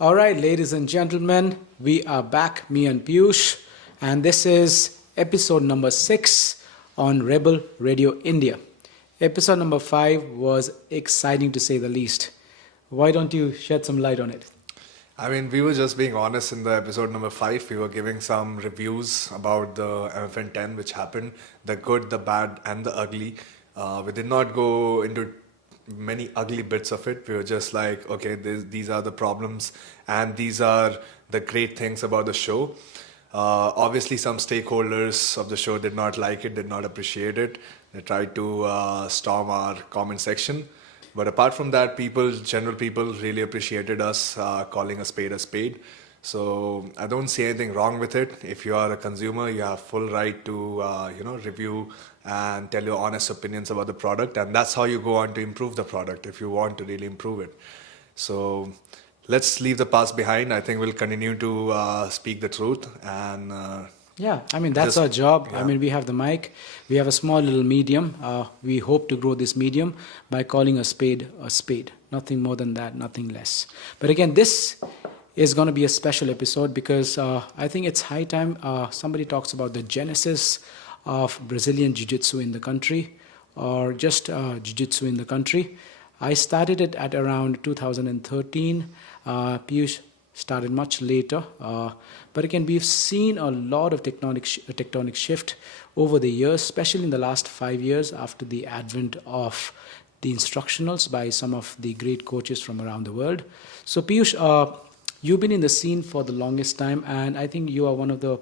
All right, ladies and gentlemen, we are back, me and Piyush, and this is episode number 6 on Rebel Radio India. Episode number 5 was exciting to say the least. Why don't you shed some light on it? I mean, we were just being honest in the episode number 5. We were giving some reviews about the MFN 10, which happened, the good, the bad, and the ugly. We did not go into many ugly bits of it. We were just like, okay, these are the problems, and these are the great things about the show. Obviously, some stakeholders of the show did not like it, did not appreciate it. They tried to storm our comment section. But apart from that, general people really appreciated us calling a spade a spade. So I don't see anything wrong with it. If you are a consumer, you have full right to review and tell your honest opinions about the product, and that's how you go on to improve the product if you want to really improve it. So let's leave the past behind. I think we'll continue to speak the truth and. Yeah, I mean, that's our job. Yeah. I mean, we have the mic, we have a small little medium. We hope to grow this medium by calling a spade. Nothing more than that, nothing less. But again, this is going to be a special episode because I think it's high time somebody talks about the genesis of Brazilian Jiu Jitsu in the country, or just Jiu Jitsu in the country. I started it at around 2013. Piyush started much later. But again, we've seen a lot of tectonic shift over the years, especially in the last 5 years after the advent of the instructionals by some of the great coaches from around the world. So Piyush, you've been in the scene for the longest time, and I think you are one of the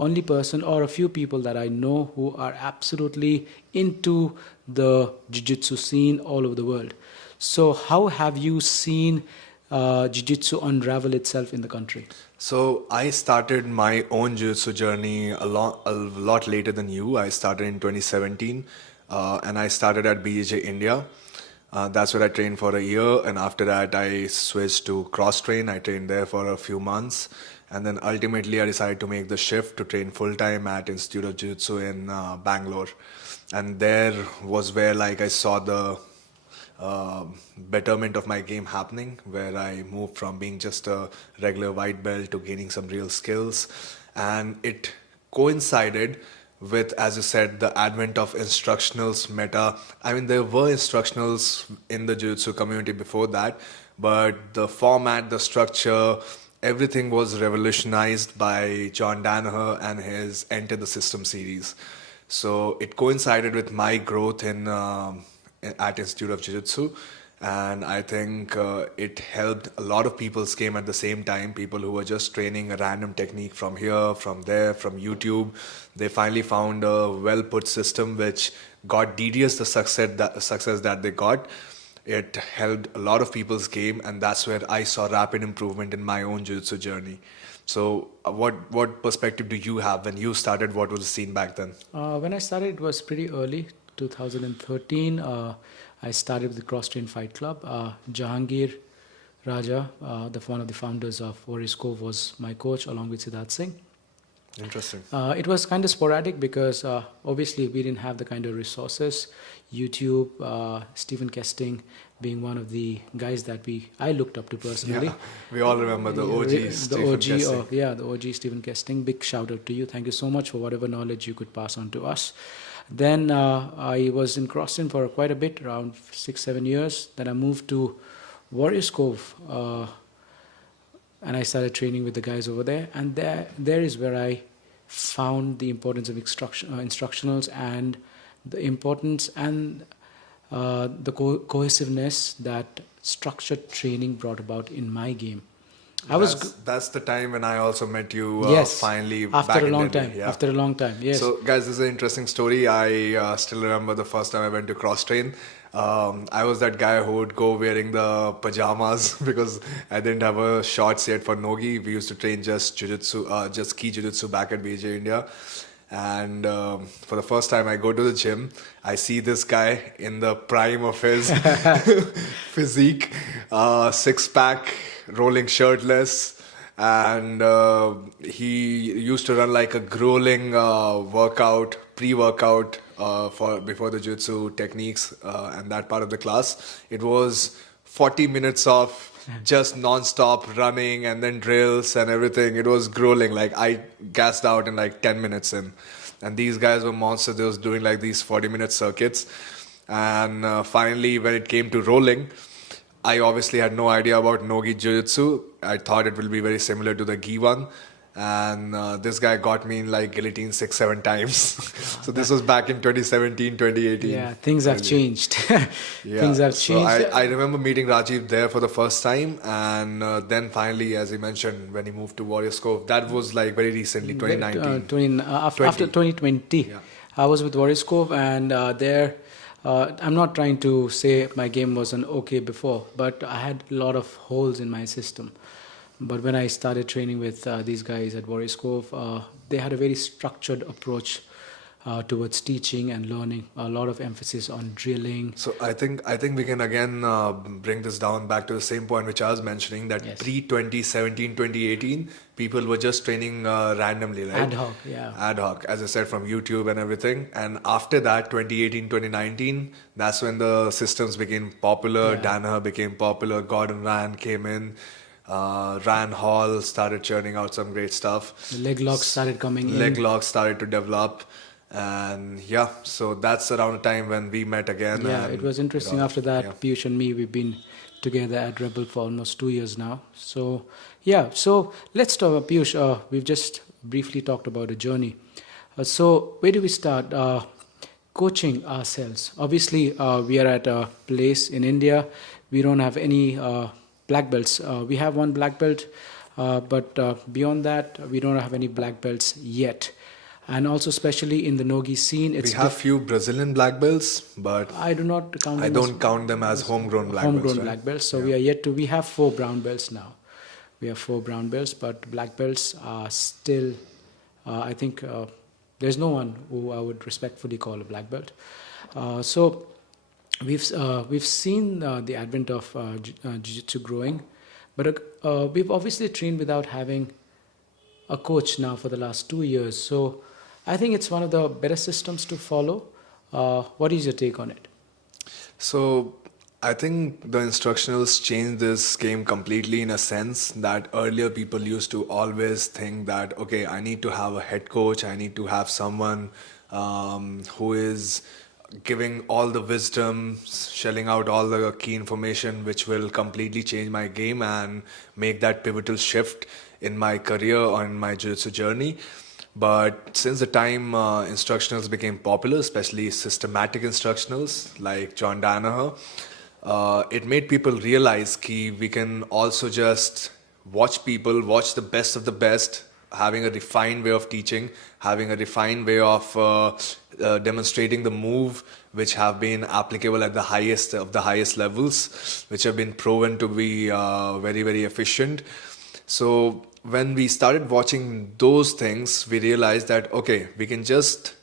only person or a few people that I know who are absolutely into the jiu-jitsu scene all over the world. So how have you seen jiu-jitsu unravel itself in the country? So I started my own jiu-jitsu journey a lot later than you. I started in 2017, and I started at BJJ India. That's where I trained for a year, and after that I switched to cross train. I trained there for a few months, and then ultimately I decided to make the shift to train full time at Institute of Jiu-Jitsu in Bangalore, and there was where like I saw the betterment of my game happening, where I moved from being just a regular white belt to gaining some real skills. And it coincided with, as you said, the advent of instructionals meta. I mean, there were instructionals in the jiu-jitsu community before that, but the format, the structure, everything was revolutionized by John Danaher and his Enter the System series. So it coincided with my growth at Institute of Jiu-Jitsu, and I think it helped a lot of people's game at the same time. People who were just training a random technique from here, from there, from YouTube, they finally found a well-put system which got DDS the success that they got. It helped a lot of people's game, and that's where I saw rapid improvement in my own jiu-jitsu journey. So what perspective do you have when you started? What was the scene back then? When I started, it was pretty early, 2013. I started with the Cross Train Fight Club. Jahangir Raja, one of the founders of WRESTLE, was my coach along with Siddharth Singh. Interesting. It was kind of sporadic because obviously we didn't have the kind of resources. YouTube, Stephen Kesting being one of the guys that I looked up to personally. Yeah, we all remember the OG Stephen Kesting. The OG Stephen Kesting. Big shout out to you. Thank you so much for whatever knowledge you could pass on to us. Then I was in Crosstown for quite a bit, around 6-7 years. Then I moved to Warriors Cove, and I started training with the guys over there. And there is where I found the importance of instructionals and the importance and the cohesiveness that structured training brought about in my game. That's the time when I also met you yes, finally after back a in long Delhi. time. Yeah. After a long time, yes. So guys, this is an interesting story. I still remember the first time I went to cross train. I was that guy who would go wearing the pajamas because I didn't have a shorts yet for Nogi. We used to train just jiu-jitsu, just ki jiu-jitsu back at BJ India. And for the first time I go to the gym, I see this guy in the prime of his physique, six-pack, rolling shirtless, and he used to run like a grueling pre-workout before the jiu-jitsu techniques and that part of the class. It was 40 minutes of just non-stop running and then drills and everything. It was grueling. Like I gassed out in like 10 minutes in. And these guys were monsters. They was doing like these 40-minute circuits. And finally, when it came to rolling, I obviously had no idea about no-gi jiu-jitsu. I thought it will be very similar to the gi one. And this guy got me in like guillotine 6-7 times. So this was back in 2017, 2018. Yeah, things have changed. Yeah. Things have So changed. I remember meeting Rajiv there for the first time, and then finally, as he mentioned, when he moved to Warriors Cove, that was like very recently, 2019. After 2020, Yeah. I was with Warriors Cove, and there, I'm not trying to say my game wasn't okay before, but I had a lot of holes in my system. But when I started training with these guys at Warriors Cove, they had a very structured approach towards teaching and learning. A lot of emphasis on drilling. So I think we can again bring this down back to the same point which I was mentioning, that Yes. pre-2017, 2018, people were just training randomly, right? Ad hoc, yeah. Ad hoc, as I said, from YouTube and everything. And after that, 2018, 2019, that's when the systems became popular. Yeah. Danaher became popular. Gordon Ryan came in. Ryan Hall started churning out some great stuff. The leg locks started coming in. Leg locks started to develop. And yeah, so that's around the time when we met again. Yeah, and it was interesting. all- After that, yeah. Piyush and me, we've been together at Rebel for almost 2 years now. So, yeah, so let's talk, Piyush, we've just briefly talked about a journey. So, where do we start? Coaching ourselves. Obviously, we are at a place in India. We don't have any black belts. We have one black belt, but beyond that, we don't have any black belts yet. And also, especially in the Nogi scene, it's We have few Brazilian black belts, but I do not count them I as don't count them as homegrown black homegrown belts. Right? black belts. So we are yet to. We have 4 brown belts now. We have 4 brown belts, but black belts are still. I think there's no one who I would respectfully call a black belt. So we've seen the advent of jiu-jitsu growing, but we've obviously trained without having a coach now for the last 2 years. So I think it's one of the better systems to follow. What is your take on it? So I think the instructionals changed this game completely, in a sense that earlier people used to always think that, okay, I need to have a head coach, I need to have someone who is giving all the wisdom, shelling out all the key information which will completely change my game and make that pivotal shift in my career or in my jiu-jitsu journey. But since the time instructionals became popular, especially systematic instructionals like John Danaher, it made people realize that we can also just watch people, watch the best of the best, having a refined way of teaching, having a refined way of demonstrating the move, which have been applicable at the highest of the highest levels, which have been proven to be very, very efficient. So when we started watching those things, we realized that, okay, we can just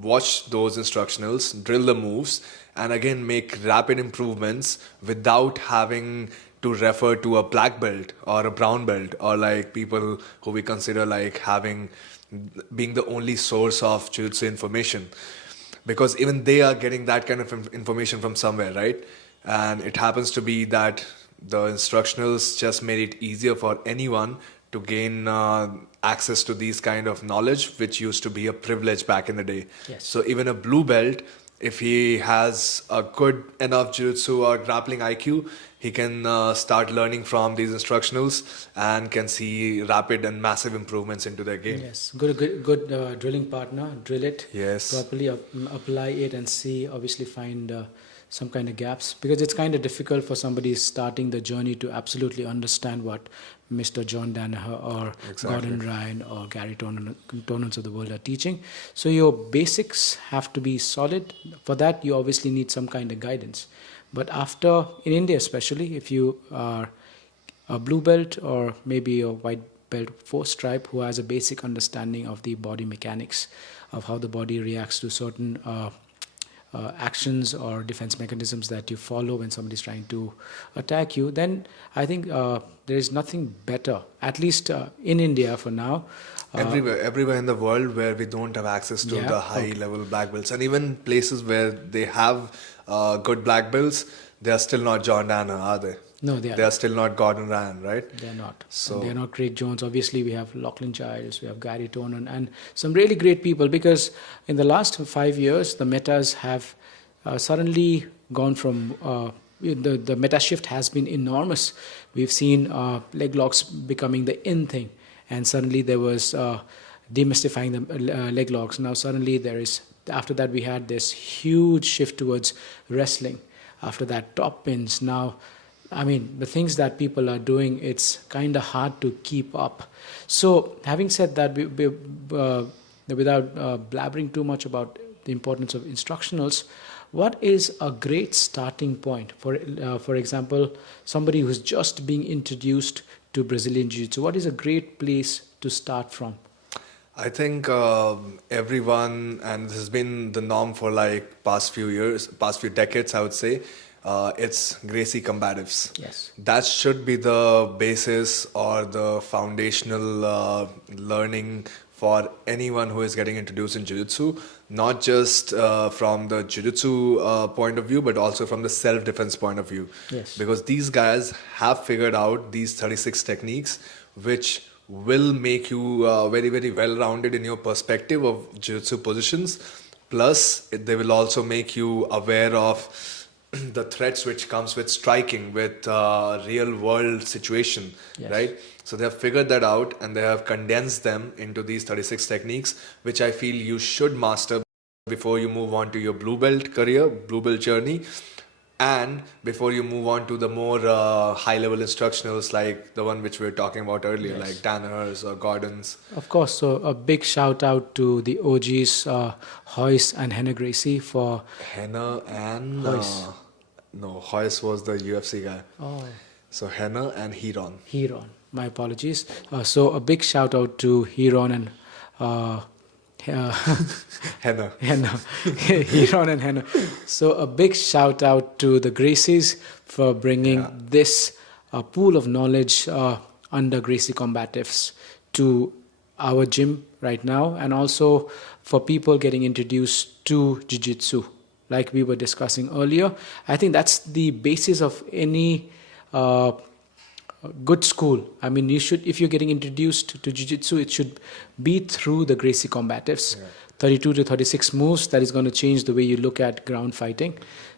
watch those instructionals, drill the moves, and again make rapid improvements without having to refer to a black belt or a brown belt, or like people who we consider like being the only source of jiu-jitsu information, because even they are getting that kind of information from somewhere, right? And it happens to be that the instructionals just made it easier for anyone to gain access to these kind of knowledge, which used to be a privilege back in the day. Yes. So even a blue belt, if he has a good enough jiu-jitsu or grappling IQ, he can start learning from these instructionals and can see rapid and massive improvements into their game. Yes, good drilling partner, drill it Yes. properly, apply it, and see. Obviously, find some kind of gaps, because it's kind of difficult for somebody starting the journey to absolutely understand what Mr. John Danaher or Exactly. Gordon Ryan or Garry Tonon of the world are teaching. So your basics have to be solid. For that, you obviously need some kind of guidance. But after, in India especially, if you are a blue belt or maybe a white belt 4 stripe who has a basic understanding of the body mechanics, of how the body reacts to certain actions or defense mechanisms that you follow when somebody's trying to attack you, then I think there is nothing better, at least in India for now. Everywhere in the world where we don't have access to Yeah, the high level black belts, and even places where they have good black belts, they are still not John Danaher, are they? No, they are They are not. still not Gordon Ryan, right? They're not. So- And they're not Craig Jones. Obviously, we have Lachlan Childs, we have Garry Tonon, and some really great people, because in the last 5 years, the metas have suddenly gone from the meta shift has been enormous. We've seen leg locks becoming the in thing, and suddenly there was demystifying the leg locks. Now suddenly there is, after that we had this huge shift towards wrestling. After that, top pins. Now, I mean, the things that people are doing, it's kind of hard to keep up. So, having said that, without blabbering too much about the importance of instructionals, what is a great starting point for example, somebody who's just being introduced to Brazilian Jiu-Jitsu? What is a great place to start from? I think everyone, and this has been the norm for like past few years, past few decades, I would say, it's Gracie Combatives. Yes. That should be the basis or the foundational learning for anyone who is getting introduced in Jiu-Jitsu, not just from the Jiu-Jitsu point of view, but also from the self-defense point of view. Yes. Because these guys have figured out these 36 techniques, which will make you very, very well-rounded in your perspective of Jiu-Jitsu positions. Plus, they will also make you aware of the threats which comes with striking, with real-world situation, Yes. right? So they have figured that out, and they have condensed them into these 36 techniques, which I feel you should master before you move on to your blue belt career, blue belt journey, and before you move on to the more high-level instructionals like the one which we were talking about earlier, Yes. like Danaher's or Gordon's. Of course. So a big shout out to the OGs, Hoyce and Hannah Gracie for. Henna and Hoyce. no, Hoyce was the UFC guy. Oh. So Henna and Heron. Heron. My apologies. So a big shout out to Heron and Henna. Henna. Heron and Henna. So a big shout out to the Gracies for bringing Yeah. this pool of knowledge under Gracie Combatives to our gym right now, and also for people getting introduced to Jiu-Jitsu, like we were discussing earlier. I think that's the basis of any good school. I mean, you should, if you're getting introduced to Jiu-Jitsu, it should be through the Gracie Combatives. Yeah. 32 to 36 moves, that is going to change the way you look at ground fighting.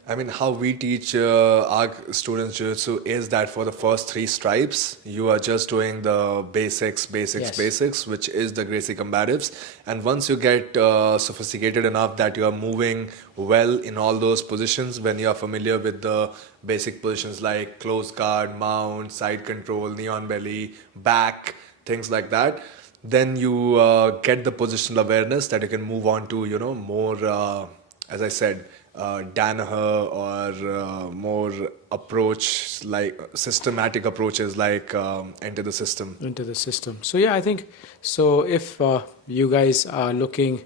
I mean, how we teach our students Jiu-Jitsu is that for the first 3 stripes, you are just doing the basics, Yes. basics, which is the Gracie Combatives. And once you get sophisticated enough that you are moving well in all those positions, when you are familiar with the basic positions like closed guard, mount, side control, knee on belly, back, things like that, then you get the positional awareness that you can move on to, you know, more, as I said, Danaher or more approach, like systematic approaches like enter the system. Into the system. So yeah, I think so. If you guys are looking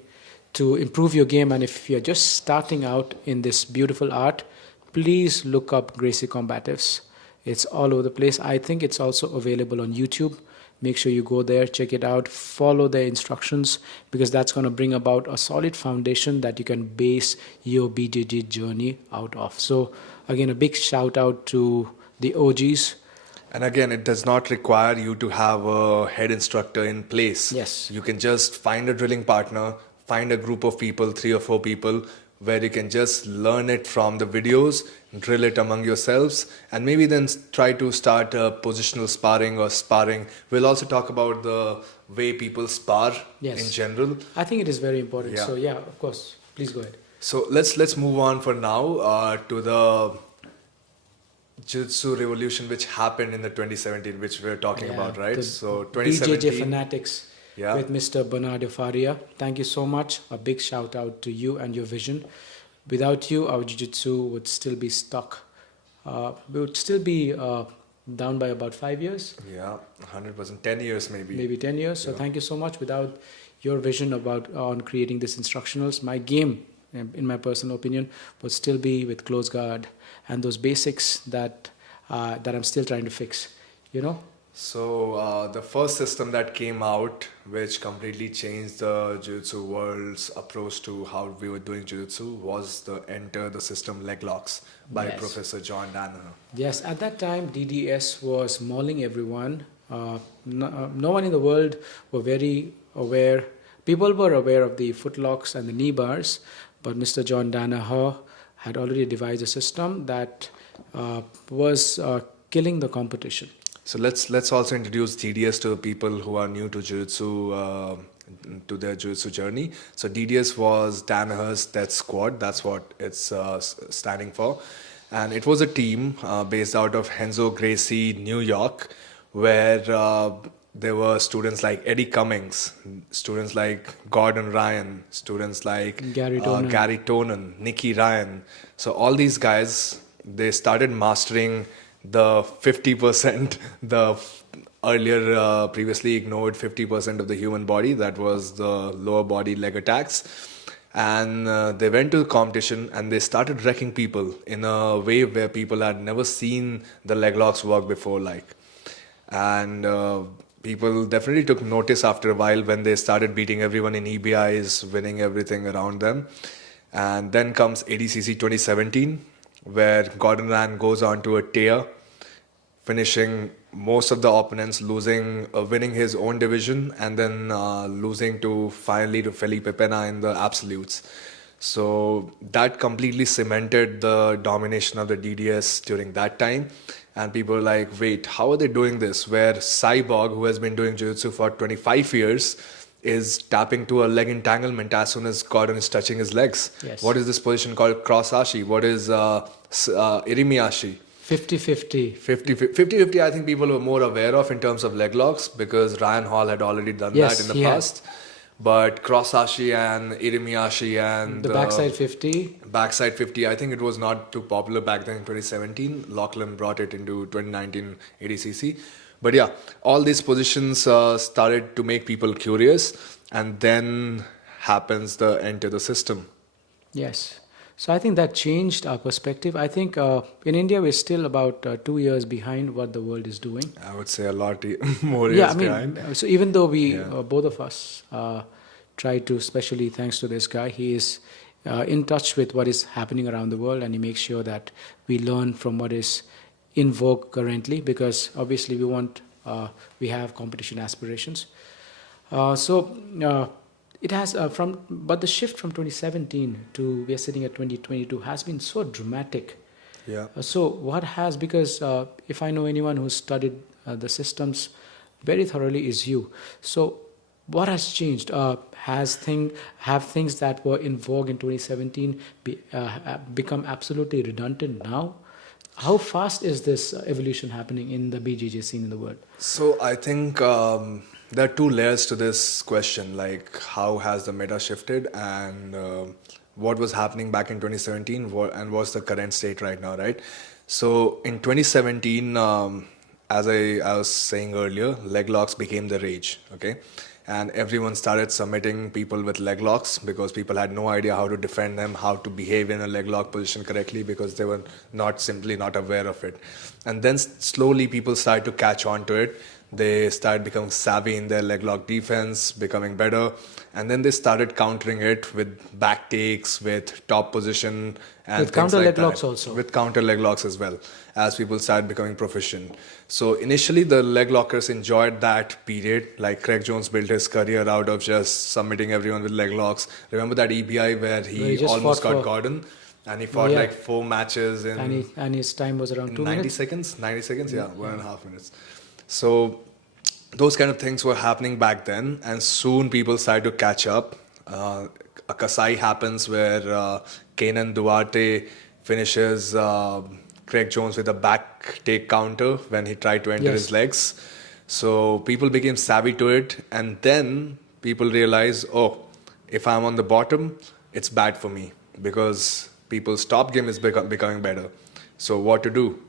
to improve your game, and if you're just starting out in this beautiful art, please look up Gracie Combatives. It's all over the place. I think it's also available on YouTube. Make sure you go there, check it out, follow the instructions, because that's going to bring about a solid foundation that you can base your BJJ journey out of. So again, a big shout out to the OGs. And again, it does not require you to have a head instructor in place. Yes. You can just find a drilling partner, find a group of people, 3 or 4 people, where you can just learn it from the videos, drill it among yourselves, and maybe then try to start positional sparring or sparring. We'll also talk about the way people spar Yes. in general. I think it is very important. Yeah. So yeah, of course, please go ahead. So let's move on for now to the Jiu-Jitsu revolution which happened in the 2017, which we're talking about, right? The So BJJ 2017. Fanatics Yeah. with Mr. Bernardo Faria. Thank you so much. A big shout out to you and your vision. Without you, our Jiu-Jitsu would still be stuck. We would still be down by about 5 years, Yeah, 100%. 10 years maybe. maybe 10 years. So Yeah. thank you so much. Without your vision about on creating this instructionals, my game, in my personal opinion, would still be with close guard and those basics that I'm still trying to fix. You know. So the first system that came out, which completely changed the jiu-jitsu world's approach to how we were doing jiu-jitsu, was the Enter the System leg locks by Yes. Professor John Danaher. Yes, at that time, DDS was mauling everyone. No one in the world were very aware. People were aware of the footlocks and the knee bars, but Mr. John Danaher had already devised a system that was killing the competition. So let's also introduce DDS to people who are new to jiu-jitsu, to their jiu-jitsu journey. So DDS was Danaher's Death Squad. That's what it's standing for, and it was a team based out of Henzo Gracie, New York, where there were students like Eddie Cummings, students like Gordon Ryan, students like Garry Tonon. Garry Tonon, Nicky Ryan. So all these guys, they started mastering the 50%, the earlier previously ignored 50% of the human body, that was the lower body leg attacks. And they went to the competition and they started wrecking people in a way where people had never seen the leg locks work before, and people definitely took notice after a while when they started beating everyone in EBIs, winning everything around them. And then comes ADCC 2017, where Gordon Ryan goes on to a tear, finishing most of the opponents, winning his own division, and then losing finally to Felipe Pena in the absolutes. So that completely cemented the domination of the DDS during that time. And people were like, wait, how are they doing this? Where Cyborg, who has been doing jiu-jitsu for 25 years, is tapping to a leg entanglement as soon as Gordon is touching his legs. Yes. What is this position called cross-ashi? What is irimi-ashi? 50-50. 50-50, I think people were more aware of in terms of leg locks because Ryan Hall had already done Yes, that in he the had. past. But cross-ashi and irimi-ashi and The backside 50. backside 50, I think it was not too popular back then in 2017. Lachlan brought it into 2019 ADCC. But yeah, all these positions started to make people curious, and then happens the Enter the System. Yes. So I think that changed our perspective. I think in India, we're still about 2 years behind what the world is doing. I would say a lot more years behind. So even though we, Yeah. both of us, try to, especially thanks to this guy, he is in touch with what is happening around the world, and he makes sure that we learn from what is in vogue currently, because obviously we have competition aspirations. It has but the shift from 2017 to we are sitting at 2022 has been so dramatic. Yeah. Because if I know anyone who's studied the systems very thoroughly is you. So what has changed? Have things that were in vogue in 2017 become absolutely redundant now? How fast is this evolution happening in the BJJ scene in the world? So I think there are two layers to this question, like how has the meta shifted and what was happening back in 2017 and what's the current state right now, right? So in 2017, as I was saying earlier, leg locks became the rage, okay? And everyone started submitting people with leg locks because people had no idea how to defend them, how to behave in a leg lock position correctly because they were simply not aware of it. And then slowly people started to catch on to it. They started becoming savvy in their leg lock defense, becoming better. And then they started countering it with back takes, with top position, and With things counter like leg that. locks also. With counter leg locks as well, as people started becoming proficient. So initially the leg lockers enjoyed that period. Like Craig Jones built his career out of just submitting everyone with leg locks. Remember that EBI where he just almost fought got for- Gordon? And he fought like 4 matches in And his time was around 2 90 minutes. seconds. 90 seconds, yeah, 1.5 minutes. So those kind of things were happening back then, and soon people started to catch up. A Kasai happens where Kenan Duarte finishes Craig Jones with a back take counter when he tried to enter Yes. his legs. So people became savvy to it, and then people realized, oh, if I'm on the bottom, it's bad for me because people's top game is becoming better. So what to do?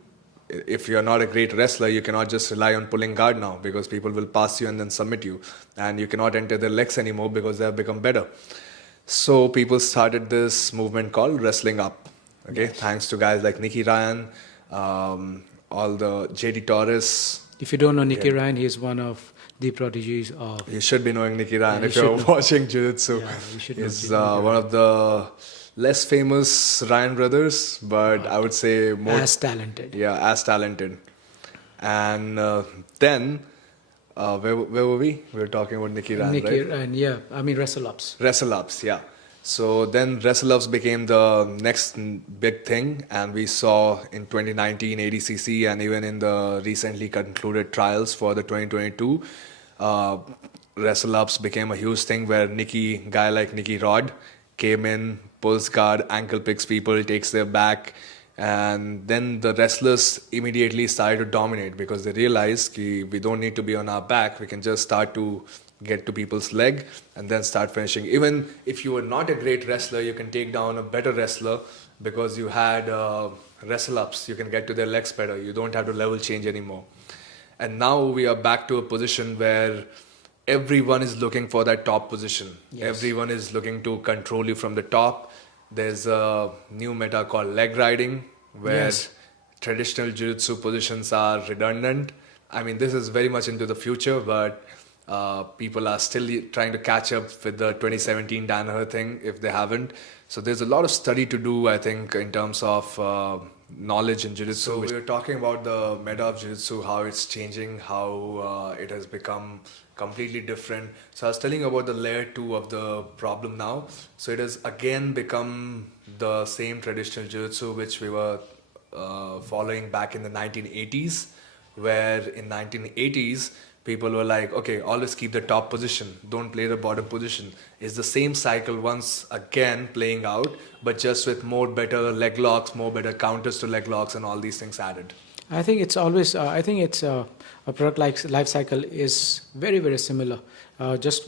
If you're not a great wrestler, you cannot just rely on pulling guard now because people will pass you and then submit you. And you cannot enter their legs anymore because they have become better. So people started this movement called wrestling up. Okay, thanks to guys like Nicky Ryan, all the JD Torres, If you don't know Nicky Ryan, he is one of the prodigies of... You should be knowing Nicky Ryan you if you're should know. watching Jiu-Jitsu. Yeah, you should know He's Nicky Ryan. one of the less famous Ryan brothers, but I would say more... As talented. Yeah, as talented. And then, where were we? We were talking about Nicky Ryan, Nicky right? Ryan, yeah. I mean, wrestle-ups. Wrestle-ups, yeah. So then wrestle-ups became the next big thing, and we saw in 2019 ADCC and even in the recently concluded trials for the 2022, wrestle-ups became a huge thing where guy like Nicky Rod came in, pulls guard, ankle picks people, takes their back, and then the wrestlers immediately started to dominate because they realized we don't need to be on our back, we can just start to get to people's leg and then start finishing. Even if you were not a great wrestler, you can take down a better wrestler because you had wrestle-ups. You can get to their legs better. You don't have to level change anymore. And now we are back to a position where everyone is looking for that top position. Yes. Everyone is looking to control you from the top. There's a new meta called leg riding where Yes. traditional jiu-jitsu positions are redundant. I mean, this is very much into the future, but people are still trying to catch up with the 2017 Danaher thing if they haven't. So there's a lot of study to do, I think, in terms of knowledge in Jiu-Jitsu. So we were talking about the meta of Jiu-Jitsu, how it's changing, how it has become completely different. So I was telling you about the layer 2 of the problem now. So it has again become the same traditional Jiu-Jitsu which we were following back in the 1980s, where in 1980s, people were like, okay, always keep the top position, don't play the bottom position. It's the same cycle once again playing out, but just with more better leg locks, more better counters to leg locks and all these things added. I think it's always, I think it's a product like life cycle is very, very similar. Just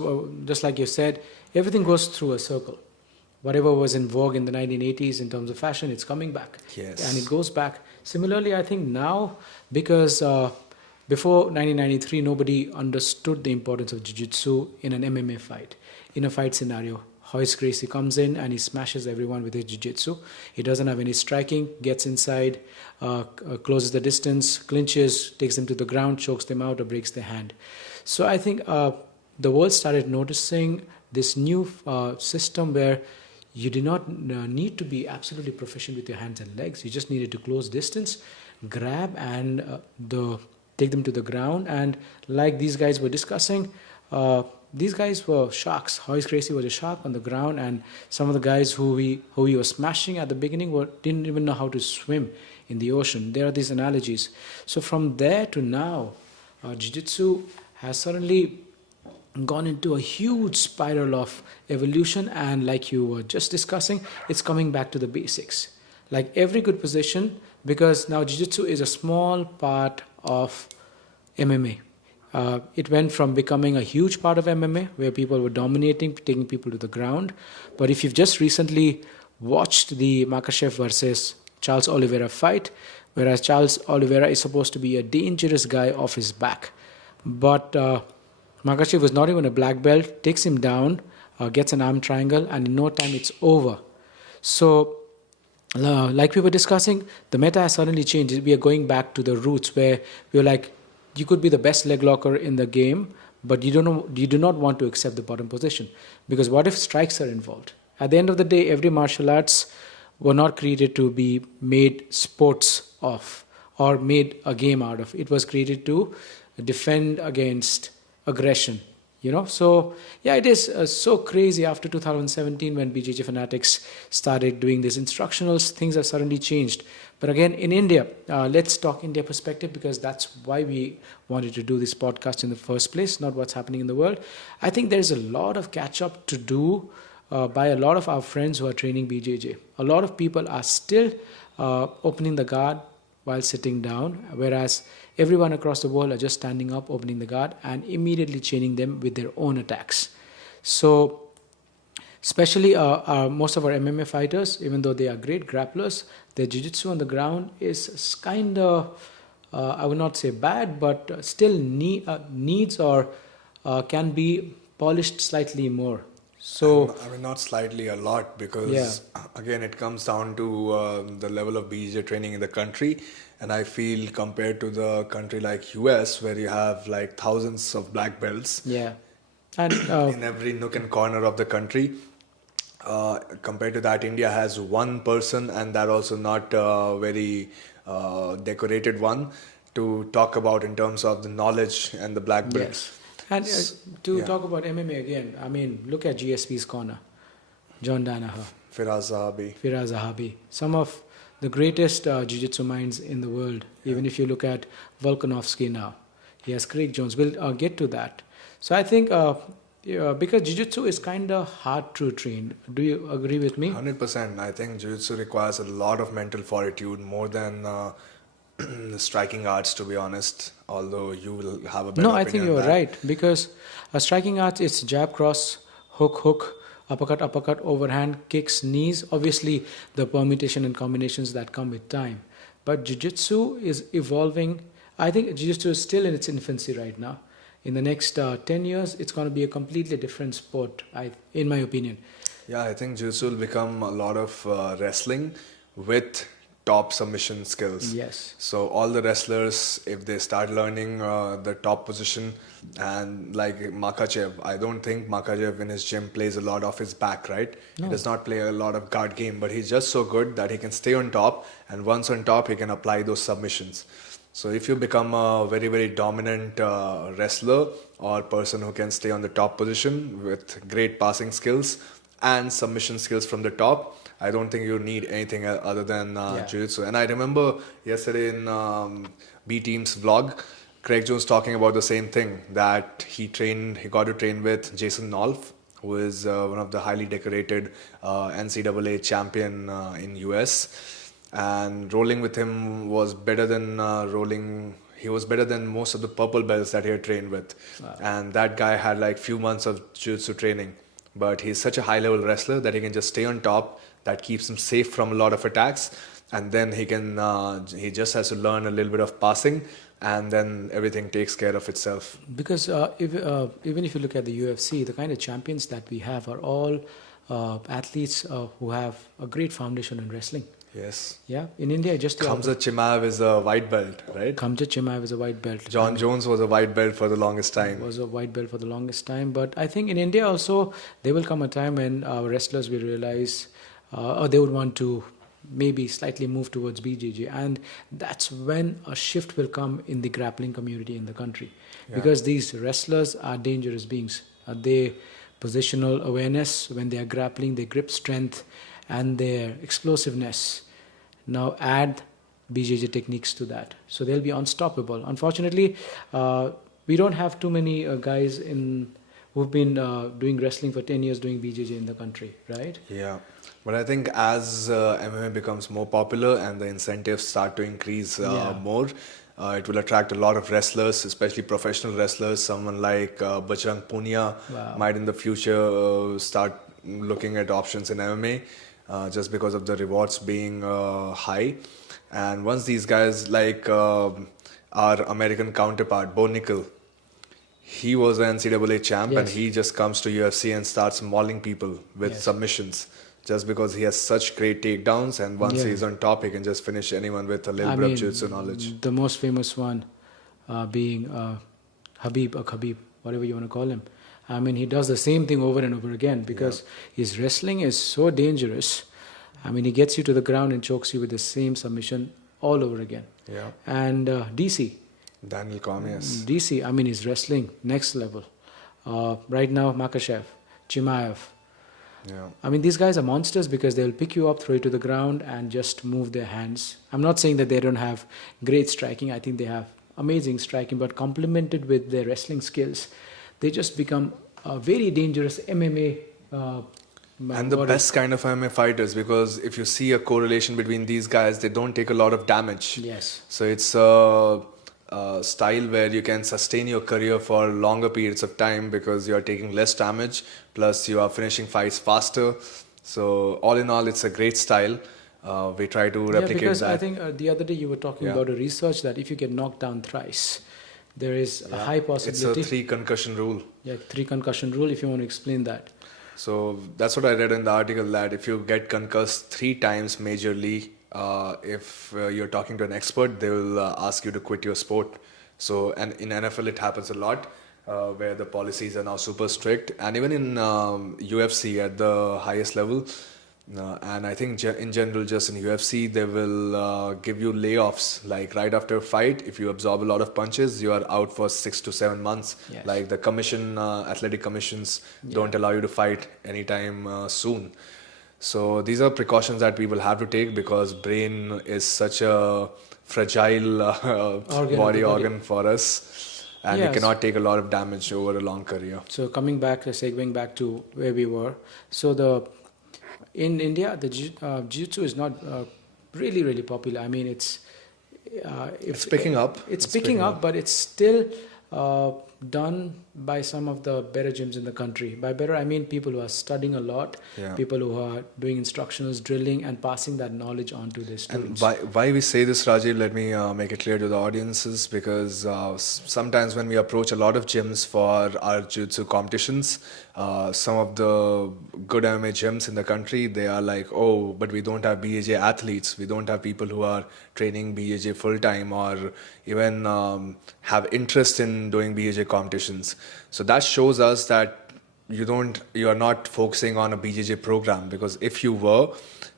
like you said, everything goes through a circle. Whatever was in vogue in the 1980s in terms of fashion, it's coming back. Yes. And it goes back. Similarly, I think now, because before 1993, nobody understood the importance of Jiu-Jitsu in an MMA fight. In a fight scenario, Royce Gracie comes in and he smashes everyone with his Jiu-Jitsu. He doesn't have any striking, gets inside, closes the distance, clinches, takes them to the ground, chokes them out or breaks their hand. So I think the world started noticing this new system where you did not need to be absolutely proficient with your hands and legs. You just needed to close distance, grab and take them to the ground. And like these guys were discussing, these guys were sharks. Royce Gracie was a shark on the ground, and some of the guys who we were smashing at the beginning didn't even know how to swim in the ocean. There are these analogies. So from there to now, Jiu-Jitsu has suddenly gone into a huge spiral of evolution, and like you were just discussing, it's coming back to the basics. Like every good position, because now Jiu-Jitsu is a small part of MMA. It went from becoming a huge part of MMA, where people were dominating, taking people to the ground. But if you've just recently watched the Makhachev versus Charles Oliveira fight, whereas Charles Oliveira is supposed to be a dangerous guy off his back, but Makhachev was not even a black belt, takes him down, gets an arm triangle, and in no time it's over. So, like we were discussing, the meta has suddenly changed. We are going back to the roots where we're like, you could be the best leg locker in the game, but you do not want to accept the bottom position. Because what if strikes are involved? At the end of the day, every martial arts were not created to be made sports of or made a game out of. It was created to defend against aggression, So, yeah, it is so crazy after 2017 when BJJ Fanatics started doing these instructionals, things have suddenly changed. But again, in India, let's talk India perspective, because that's why we wanted to do this podcast in the first place, not what's happening in the world. I think there's a lot of catch-up to do by a lot of our friends who are training BJJ. A lot of people are still opening the guard while sitting down, whereas everyone across the world are just standing up, opening the guard, and immediately chaining them with their own attacks. So, especially most of our MMA fighters, even though they are great grapplers, their jiu-jitsu on the ground is kind of, I would not say bad, but still needs or can be polished slightly more. So, I mean, not slightly, a lot, because again, it comes down to the level of BJJ training in the country. And I feel compared to the country like US, where you have like thousands of black belts Yeah. And in every nook and corner of the country, compared to that, India has one person, and that also not a very decorated one, to talk about in terms of the knowledge and the black belt. yes. And to Yeah. talk about MMA again, I mean, look at GSP's corner. John Danaher, Firaz Zahabi. Firaz Zahabi, some of the greatest jiu-jitsu minds in the world. Even if you look at Volkanovski now, he has Craig Jones. We'll get to that. So I think because jiu-jitsu is kind of hard to train. Do you agree with me? 100%. I think Jiu-Jitsu requires a lot of mental fortitude more than striking arts, to be honest. Although you will have a better No, I opinion think on you're that. right because a striking art it's jab, cross, hook, uppercut, overhand, kicks, knees. Obviously, the permutation and combinations that come with time. But jiu-jitsu is evolving. I think jiu-jitsu is still in its infancy right now. In the next 10 years, it's going to be a completely different sport, in my opinion. Yeah, I think Jiu-Jitsu will become a lot of wrestling with top submission skills. Yes. So all the wrestlers, if they start learning the top position, and like Makachev, I don't think Makachev in his gym plays a lot off his back, right? No. He does not play a lot of guard game, but he's just so good that he can stay on top, and once on top, he can apply those submissions. So if you become a very, very dominant wrestler or person who can stay on the top position with great passing skills and submission skills from the top, I don't think you need anything other than Jiu-Jitsu. And I remember yesterday in B Team's vlog, Craig Jones talking about the same thing, that he got to train with Jason Nolf, who is one of the highly decorated NCAA champion in US. And rolling with him was better than he was better than most of the purple belts that he had trained with. Wow. And that guy had like few months of jiu-jitsu training, but he's such a high level wrestler that he can just stay on top. That keeps him safe from a lot of attacks, and then he just has to learn a little bit of passing, and then everything takes care of itself. Because even if you look at the UFC, the kind of champions that we have are all athletes who have a great foundation in wrestling. Yes. Yeah, in India, just Khamzat Chimaev is a white belt, right? Khamzat Chimaev is a white belt. John Jones was a white belt for the longest time. Was a white belt for the longest time. But I think in India also, there will come a time when our wrestlers will realize, or they would want to maybe slightly move towards BJJ. And that's when a shift will come in the grappling community in the country. Yeah. Because these wrestlers are dangerous beings. They positional awareness, when they are grappling, their grip strength, and their explosiveness. Now add BJJ techniques to that. So they'll be unstoppable. Unfortunately, we don't have too many guys who've been doing wrestling for 10 years doing BJJ in the country, right? Yeah. But I think as MMA becomes more popular and the incentives start to increase more, it will attract a lot of wrestlers, especially professional wrestlers. Someone like Bajrang Punia might in the future start looking at options in MMA. Just because of the rewards being high. And once these guys like our American counterpart, Bo Nickel, he was an NCAA champ, and he just comes to UFC and starts mauling people with submissions just because he has such great takedowns, and once he's on top, he can just finish anyone with a little bit of jiu-jitsu knowledge. The most famous one being Khabib, whatever you want to call him. I mean, he does the same thing over and over again because his wrestling is so dangerous. I mean, he gets you to the ground and chokes you with the same submission all over again. Yeah. And DC. Daniel Cormier's. DC, I mean, he's wrestling next level. Right now, Makachev, Chimaev. Yeah. I mean, these guys are monsters because they'll pick you up, throw you to the ground, and just move their hands. I'm not saying that they don't have great striking. I think they have amazing striking, but complemented with their wrestling skills, they just become very dangerous MMA. And the best kind of MMA fighters, because if you see a correlation between these guys, they don't take a lot of damage. Yes. So it's a style where you can sustain your career for longer periods of time because you are taking less damage, plus you are finishing fights faster. So all in all, it's a great style. We try to replicate because that. I think the other day you were talking about a research that if you get knocked down thrice, there is a high possibility. It's a 3 concussion rule. Yeah, 3 concussion rule, if you want to explain that. So that's what I read in the article, that if you get concussed 3 times majorly if you're talking to an expert, they will ask you to quit your sport. So, and in NFL, it happens a lot where the policies are now super strict, and even in UFC at the highest level. And I think in general, just in UFC, they will give you layoffs. Like right after a fight, if you absorb a lot of punches, you are out for 6 to 7 months. Yes. Like the commission, athletic commissions don't allow you to fight anytime soon. So these are precautions that people have to take because brain is such a fragile body organ for us, and Yes. it cannot take a lot of damage over a long career. So coming back, segueing back to where we were. So in India, the jiu-jitsu is not really popular. I mean, it's picking up. It's picking up, but it's still done by some of the better gyms in the country. By better, I mean people who are studying a lot, people who are doing instructionals, drilling, and passing that knowledge on to their students. And why we say this, Rajiv, let me make it clear to the audiences, because sometimes when we approach a lot of gyms for our jiu-jitsu competitions, some of the good MMA gyms in the country, they are like, oh, but we don't have BJJ athletes. We don't have people who are training BJJ full-time or even have interest in doing BJJ competitions. So that shows us that you are not focusing on a BJJ program, because if you were,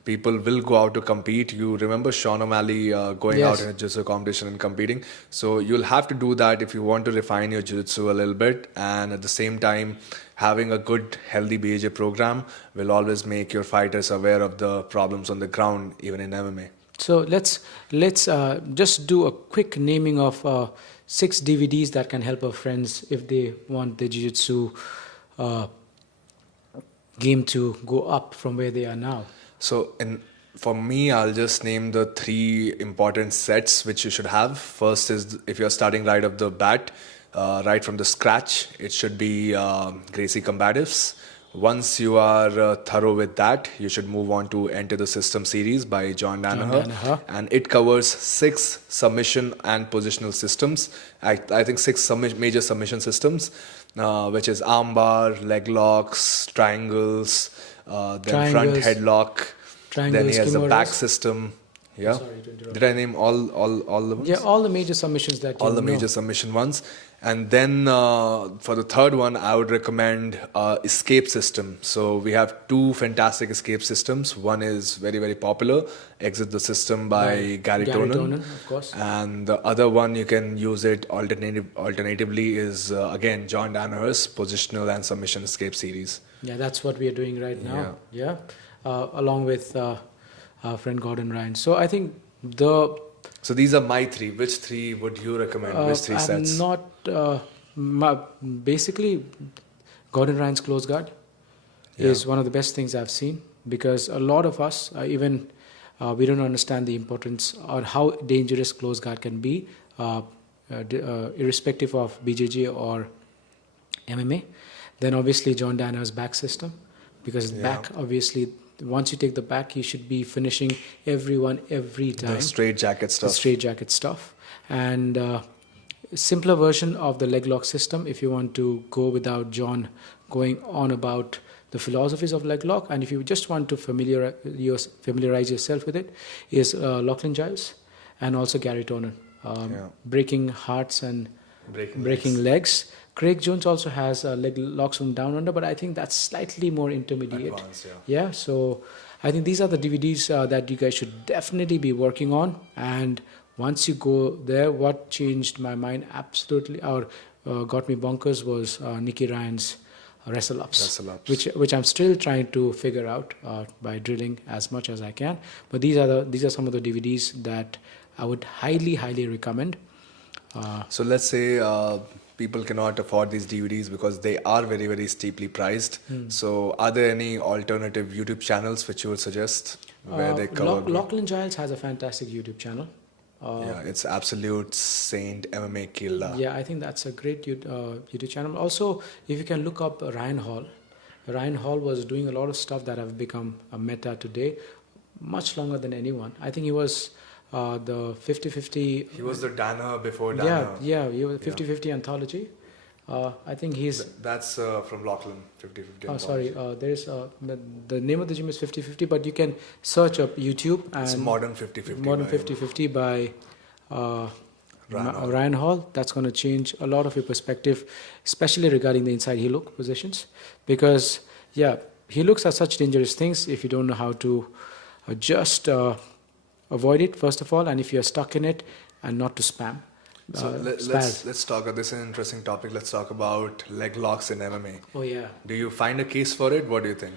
people will go out to compete. You remember Sean O'Malley going out in a jiu-jitsu competition and competing. So you'll have to do that if you want to refine your jiu-jitsu a little bit, and at the same time, having a good, healthy BJJ program will always make your fighters aware of the problems on the ground, even in MMA. So let's just do a quick naming of 6 DVDs that can help our friends if they want the jiu-jitsu game to go up from where they are now. So for me, I'll just name the 3 important sets which you should have. First is, if you're starting right off the bat, right from the scratch, it should be Gracie Combatives. Once you are thorough with that, you should move on to Enter the System series by John Danaher. And it covers 6 submission and positional systems. I think 6 major submission systems, which is armbar, leg locks, triangles, then front headlock. Then he has the back system. Yeah. Sorry to interrupt. Did I name all the ones? Yeah, all the major submissions that you All the know. major submission ones. And then for the third one, I would recommend escape system. So we have 2 fantastic escape systems. One is very, very popular, Exit the System by Garry Tonon. Of course. And the other one, you can use it alternatively, is again John Danaher's Positional and Submission Escape series. Yeah, that's what we are doing right now. Yeah. Along with our friend Gordon Ryan. So I think So these are my 3. Which 3 would you recommend? Which 3 sets? I'm not... basically, Gordon Ryan's close guard is one of the best things I've seen, because a lot of us, even we don't understand the importance or how dangerous close guard can be, irrespective of BJJ or MMA. Then obviously John Danaher's back system, because back, obviously, once you take the back, you should be finishing everyone every time. The straight jacket stuff. The straight jacket stuff. And simpler version of the leg lock system, if you want to go without John going on about the philosophies of leg lock, and if you just want to familiarize yourself with it, is Lachlan Giles and also Garry Tonon. Breaking hearts and breaking legs. Craig Jones also has leg locks from down under, but I think that's slightly more intermediate. Advanced, So I think these are the DVDs that you guys should definitely be working on. And once you go there, what changed my mind absolutely, or got me bonkers, was Nicky Ryan's wrestle ups, which I'm still trying to figure out by drilling as much as I can. But these are some of the DVDs that I would highly recommend. So let's say people cannot afford these DVDs because they are very, very steeply priced. So are there any alternative YouTube channels which you would suggest where they cover? Lachlan Giles has a fantastic YouTube channel. It's Absolute Saint MMA Killa. Yeah, I think that's a great YouTube channel. Also, if you can look up Ryan Hall. Ryan Hall was doing a lot of stuff that have become a meta today, much longer than anyone. I think he was the 50-50. He was the Danaher before Danaher. Yeah, he was 50-50 anthology. I think he's. That's from Lachlan, 50-50. Oh, sorry. There is the name of the gym is 50-50, but you can search up YouTube and It's modern 50-50. Modern by 50-50 by Ryan Hall. Ryan Hall. That's going to change a lot of your perspective, especially regarding the inside heel hook positions, because heel hooks are such dangerous things if you don't know how to just avoid it first of all, and if you're stuck in it, and not to spam. So let's talk. This is an interesting topic. Let's talk about leg locks in MMA. Oh yeah. Do you find a case for it? What do you think?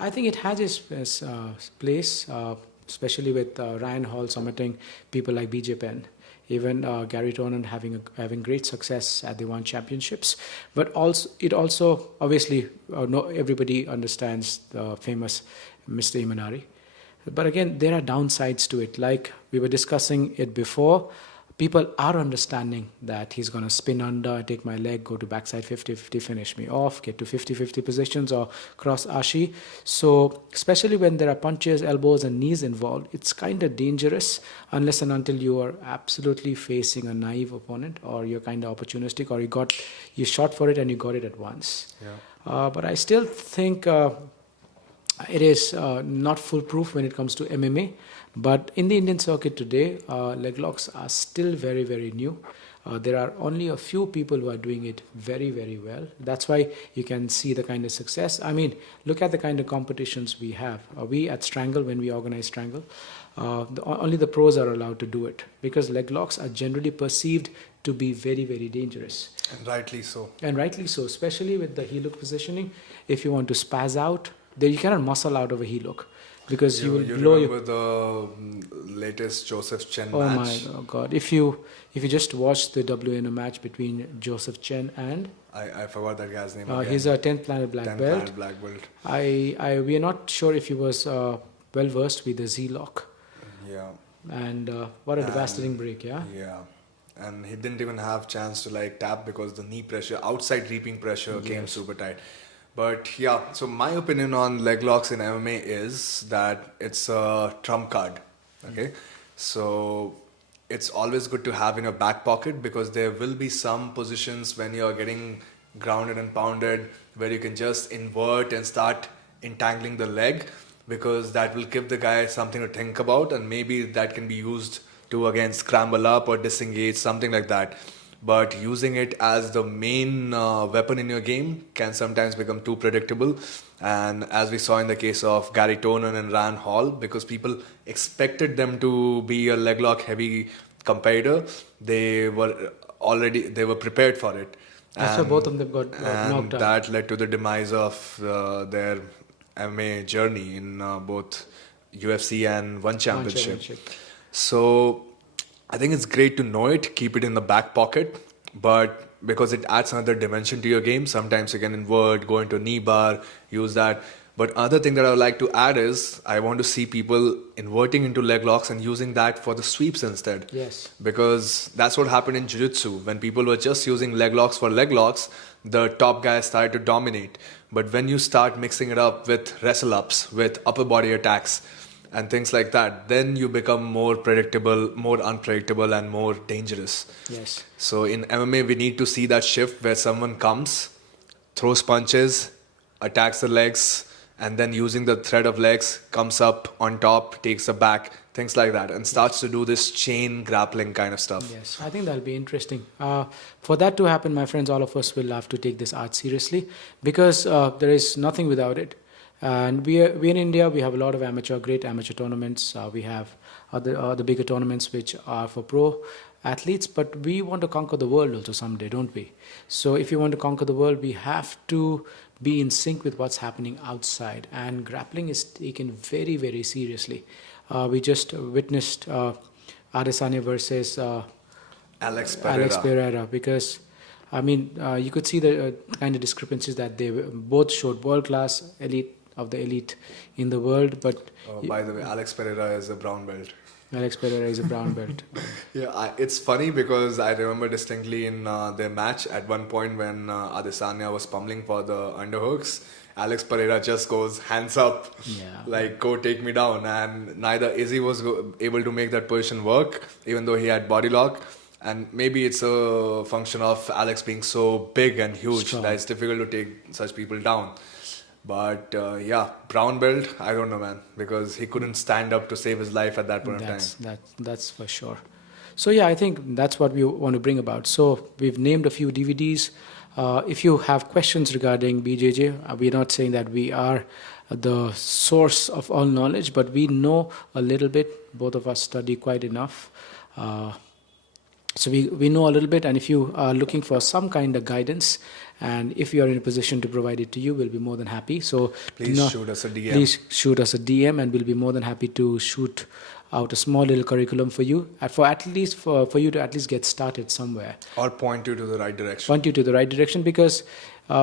I think it has its place, especially with Ryan Hall summiting people like BJ Penn, even Garry Tonon having great success at the One Championships. But also obviously everybody understands the famous Mr. Imanari. But again, there are downsides to it. Like we were discussing it before, people are understanding that he's going to spin under, take my leg, go to backside 50-50, finish me off, get to 50-50 positions or cross ashi. So especially when there are punches, elbows and knees involved, it's kind of dangerous unless and until you are absolutely facing a naive opponent, or you're kind of opportunistic, or you shot for it and you got it at once. Yeah. But I still think it is not foolproof when it comes to MMA. But in the Indian circuit today, leg locks are still very, very new. There are only a few people who are doing it very, very well. That's why you can see the kind of success. I mean, look at the kind of competitions we have. We at Strangle, when we organize Strangle, only the pros are allowed to do it, because leg locks are generally perceived to be very, very dangerous. And rightly so. And rightly so, especially with the heel hook positioning. If you want to spaz out, then you cannot muscle out of a heel hook, because you will blow your... remember the latest Joseph Chen Oh match? my God! If you just watch the WNO match between Joseph Chen and I forgot that guy's name. Again. he's a 10th planet black 10th belt. planet black belt. We are not sure if he was well versed with the Z lock. Yeah. And what a devastating break! Yeah. Yeah. And he didn't even have chance to like tap because the knee pressure, outside reaping pressure came super tight. But yeah, so my opinion on leg locks in MMA is that it's a trump card. Okay, so it's always good to have in your back pocket, because there will be some positions when you're getting grounded and pounded where you can just invert and start entangling the leg, because that will give the guy something to think about, and maybe that can be used to again scramble up or disengage, something like that. But using it as the main weapon in your game can sometimes become too predictable. And as we saw in the case of Garry Tonon and Ryan Hall, because people expected them to be a leg lock heavy competitor, they were prepared for it. That's why both of them got knocked out. That led to the demise of their MMA journey in both UFC and One Championship. So I think it's great to know it, keep it in the back pocket, but because it adds another dimension to your game, sometimes you can invert, go into knee bar, use that. But other thing that I would like to add is I want to see people inverting into leg locks and using that for the sweeps instead. Yes. Because that's what happened in Jiu Jitsu. When people were just using leg locks for leg locks, the top guys started to dominate. But when you start mixing it up with wrestle ups, with upper body attacks, and things like that, then you become more predictable, more unpredictable, and more dangerous. Yes. So in MMA, we need to see that shift where someone comes, throws punches, attacks the legs, and then using the thread of legs, comes up on top, takes a back, things like that, and starts to do this chain grappling kind of stuff. Yes, I think that'll be interesting. For that to happen, my friends, all of us will have to take this art seriously, because there is nothing without it. And we in India, we have a lot of great amateur tournaments. We have the bigger tournaments which are for pro athletes, but we want to conquer the world also someday, don't we? So if you want to conquer the world, we have to be in sync with what's happening outside. And grappling is taken very, very seriously. We just witnessed Adesanya versus Alex Pereira, because I mean, you could see the kind of discrepancies that they both showed. World-class elite of the elite in the world, but by the way, Alex Pereira is a brown belt. Alex Pereira is a brown belt. Yeah, it's funny because I remember distinctly in their match at one point when Adesanya was pummeling for the underhooks, Alex Pereira just goes hands up, like go take me down, and neither Izzy was able to make that position work, even though he had body lock. And maybe it's a function of Alex being so big and huge Strong. that it's difficult to take such people down. But yeah, brown belt, I don't know, man, because he couldn't stand up to save his life at that point of time. That's for sure. So yeah, I think that's what we want to bring about. So we've named a few DVDs. If you have questions regarding BJJ, we're not saying that we are the source of all knowledge, but we know a little bit. Both of us study quite enough. So we know a little bit, and if you are looking for some kind of guidance, and if you are in a position to provide it to you, we'll be more than happy. So Please shoot us a DM. Please shoot us a DM, and we'll be more than happy to shoot out a small little curriculum for you, for you to at least get started somewhere. Or point you to the right direction. Point you to the right direction, because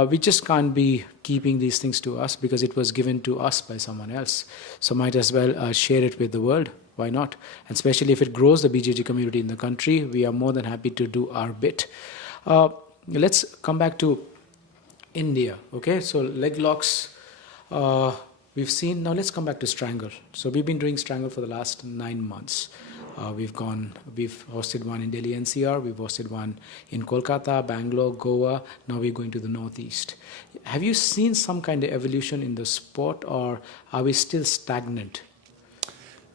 we just can't be keeping these things to us, because it was given to us by someone else. So might as well share it with the world. Why not? And especially if it grows the BJJ community in the country, we are more than happy to do our bit. Let's come back to India. Okay, so leg locks, we've seen. Now let's come back to strangle. So we've been doing strangle for the last 9 months. We've hosted one in Delhi NCR, we've hosted one in Kolkata, Bangalore, Goa. Now we're going to the Northeast. Have you seen some kind of evolution in the sport, or are we still stagnant?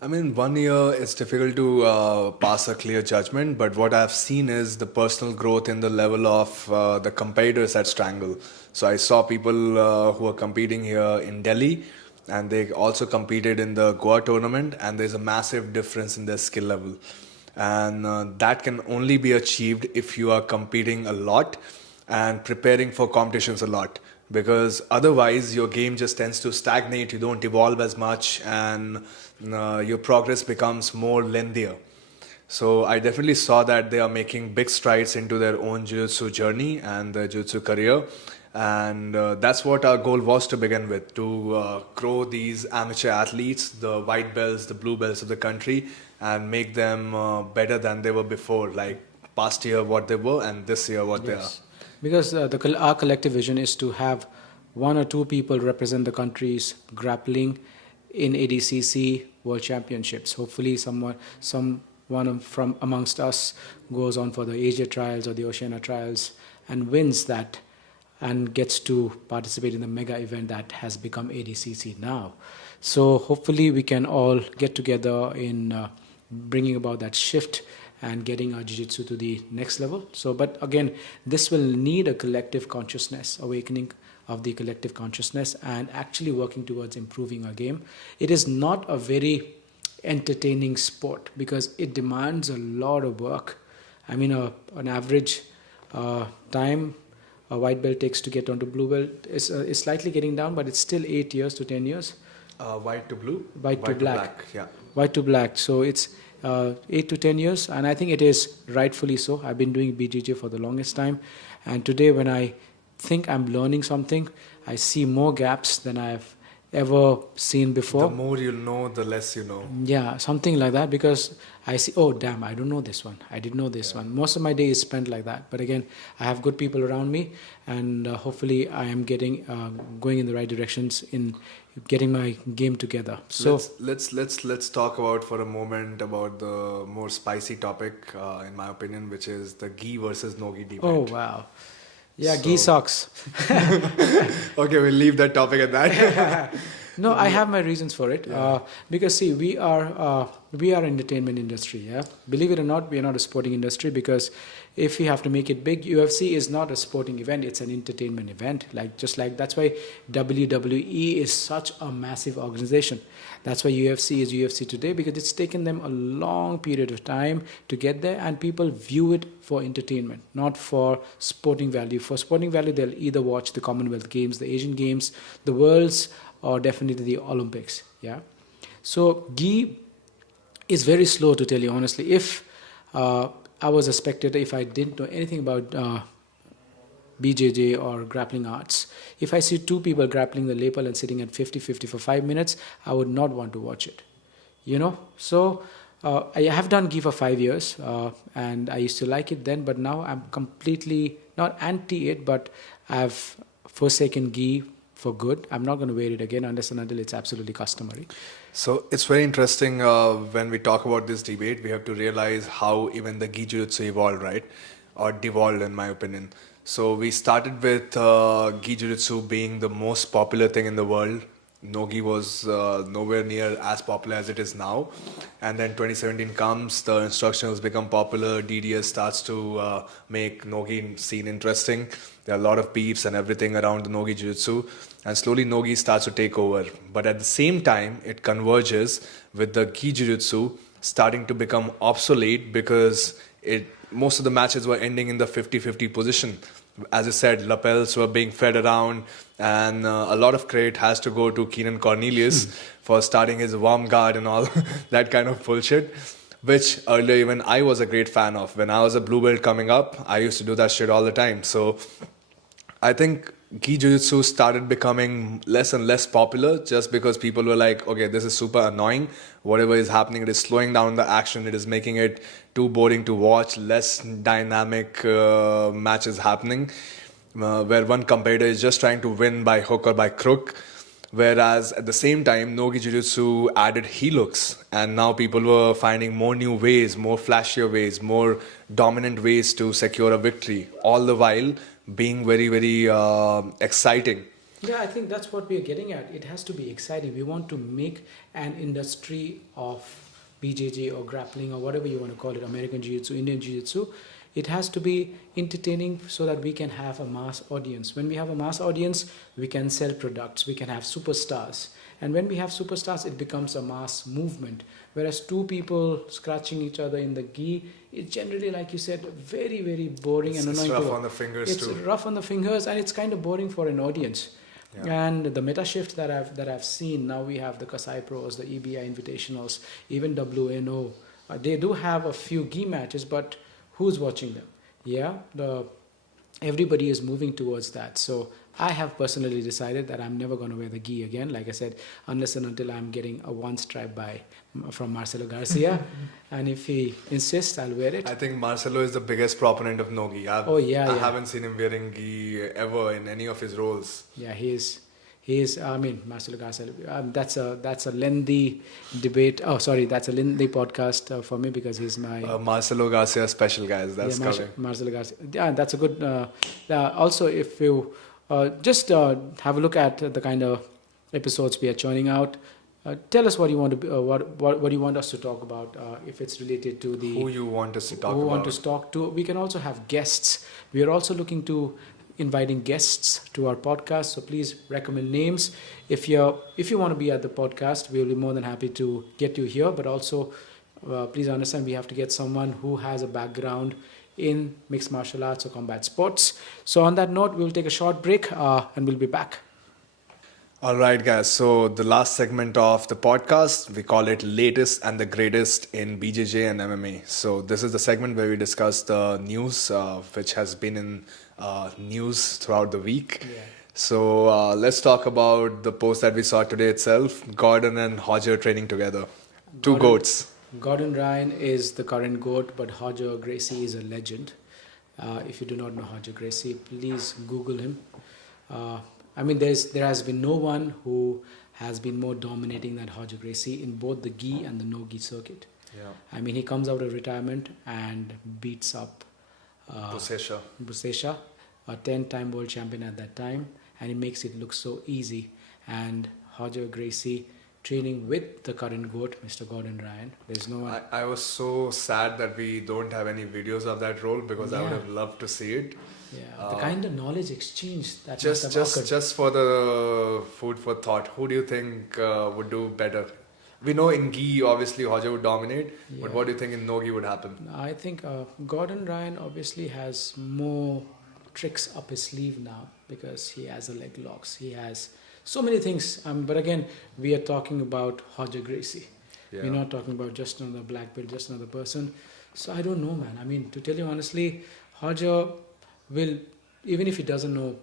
I mean, 1 year, it's difficult to pass a clear judgment, but what I've seen is the personal growth in the level of the competitors at Strangle. So I saw people who are competing here in Delhi, and they also competed in the Goa tournament, and there's a massive difference in their skill level. And that can only be achieved if you are competing a lot and preparing for competitions a lot. Because otherwise your game just tends to stagnate, you don't evolve as much, and your progress becomes more lengthier. So I definitely saw that they are making big strides into their own jiu-jitsu journey and their jiu-jitsu career. And that's what our goal was to begin with, to grow these amateur athletes, the white belts, the blue belts of the country, and make them better than they were before, like past year what they were and this year what they are. Because our collective vision is to have 1 or 2 people represent the country's grappling in ADCC World Championships. Hopefully someone from amongst us goes on for the Asia trials or the Oceania trials and wins that and gets to participate in the mega event that has become ADCC now. So hopefully we can all get together in bringing about that shift and getting our jiu-jitsu to the next level. So, but again, this will need a collective consciousness, awakening of the collective consciousness, and actually working towards improving our game. It is not a very entertaining sport because it demands a lot of work. I mean, an average time a white belt takes to get onto blue belt is slightly getting down, but it's still 8 years to 10 years. White to blue? White to black. Yeah. White to black. So it's 8 to 10 years, and I think it is rightfully so. I've been doing BJJ for the longest time, and today when I think I'm learning something, I see more gaps than I've ever seen before. The more you know, the less you know. Yeah, something like that, because I see, oh damn, I don't know this one, I didn't know this one. Most of my day is spent like that, but again, I have good people around me, and hopefully I am getting going in the right directions in getting my game together. So let's talk about for a moment about the more spicy topic, in my opinion, which is the gi versus no gi debate. Oh wow. Yeah, gi socks. Okay, we'll leave that topic at that. No, I have my reasons for it. Yeah. Because see, we are entertainment industry. Yeah, believe it or not, we are not a sporting industry, because if we have to make it big, UFC is not a sporting event; it's an entertainment event. Just like that's why WWE is such a massive organization. That's why UFC is UFC today, because it's taken them a long period of time to get there, and people view it for entertainment, not for sporting value. For sporting value, they'll either watch the Commonwealth Games, the Asian Games, the Worlds, or definitely the Olympics. Yeah. So gi is very slow, to tell you honestly. If I was a spectator, if I didn't know anything about BJJ or grappling arts, if I see 2 people grappling the lapel and sitting at 50-50 for 5 minutes, I would not want to watch it. You know? So I have done gi for 5 years, and I used to like it then, but now I'm completely not anti it, but I've forsaken gi for good. I'm not going to wear it again unless and until it's absolutely customary. So it's very interesting when we talk about this debate, we have to realize how even the Gi Jiu-Jitsu evolved, right? Or devolved, in my opinion. So we started with Gi Jiu-Jitsu being the most popular thing in the world. Nogi was nowhere near as popular as it is now. And then 2017 comes, the instructionals become popular, DDS starts to make Nogi scene interesting. There are a lot of beefs and everything around the Nogi Jiu-Jitsu. And slowly Nogi starts to take over. But at the same time, it converges with the Gi Jiu-Jitsu starting to become obsolete because most of the matches were ending in the 50-50 position. As I said, lapels were being fed around, and a lot of credit has to go to Keenan Cornelius for starting his warm guard and all that kind of bullshit, which earlier even I was a great fan of. When I was a blue belt coming up, I used to do that shit all the time. So I think Gi Jiu-Jitsu started becoming less and less popular just because people were like, okay, this is super annoying. Whatever is happening, it is slowing down the action. It is making it too boring to watch, less dynamic matches happening, where one competitor is just trying to win by hook or by crook. Whereas at the same time, Nogi Jiu-Jitsu added heel hooks, and now people were finding more new ways, more flashier ways, more dominant ways to secure a victory, all the while being very, very exciting. Yeah, I think that's what we are getting at. It has to be exciting. We want to make an industry of BJJ or grappling or whatever you want to call it, American Jiu-Jitsu, Indian Jiu-Jitsu. It has to be entertaining so that we can have a mass audience. When we have a mass audience, we can sell products, we can have superstars. And when we have superstars, it becomes a mass movement. Whereas two people scratching each other in the gi, it's generally, like you said, very, very boring and annoying. It's rough on the fingers too. It's rough on the fingers, and it's kind of boring for an audience. Yeah. And the meta shift that I've seen, now we have the Kasai Pros, the EBI Invitationals, even WNO. They do have a few gi matches, but who's watching them? Yeah, everybody is moving towards that. So I have personally decided that I'm never going to wear the gi again, like I said, unless and until I'm getting a one stripe from Marcelo Garcia. And if he insists, I'll wear it. I think Marcelo is the biggest proponent of no gi. I haven't seen him wearing gi ever in any of his roles. Yeah, he is. I mean, Marcelo Garcia. That's a lengthy debate. Oh, sorry, that's a lengthy podcast for me because he's my Marcelo Garcia special, guys. That's coming. Marcelo Garcia. Yeah, that's a good. Also, if you just have a look at the kind of episodes we are churning out. Tell us what you want to what you want us to talk about. If it's related to the who you want us to talk who about. want to talk to. We can also have guests. We are also looking to inviting guests to our podcast, so please recommend names. If you want to be at the podcast, we'll be more than happy to get you here, but also please understand we have to get someone who has a background in mixed martial arts or combat sports. So on that note, we'll take a short break and we'll be back. All right, guys. So the last segment of the podcast, we call it latest and the greatest in BJJ and MMA. So this is the segment where we discuss the news which has been in news throughout the week. Yeah. So let's talk about the post that we saw today itself. Gordon and Hodger training together. Two goats. Gordon Ryan is the current GOAT, but Hodger Gracie is a legend. If you do not know Hodger Gracie, please Google him. I mean, there has been no one who has been more dominating than Hodger Gracie in both the gi and the no-gi circuit. Yeah. I mean, he comes out of retirement and beats up Busesha, a 10-time world champion at that time, and he makes it look so easy. And Hodger Gracie training with the current GOAT, Mr. Gordon Ryan. There's no one. I was so sad that we don't have any videos of that role because I would have loved to see it. Yeah, the kind of knowledge exchange that just for the food for thought. Who do you think would do better? We know in gi, obviously, Hodger would dominate. Yeah. But what do you think in no-gi would happen? I think Gordon Ryan obviously has more tricks up his sleeve now because he has the leg locks. He has so many things. But again, we are talking about Hodger Gracie. Yeah. We're not talking about just another black belt, just another person. So I don't know, man. I mean, to tell you honestly, Hodger will, even if he doesn't know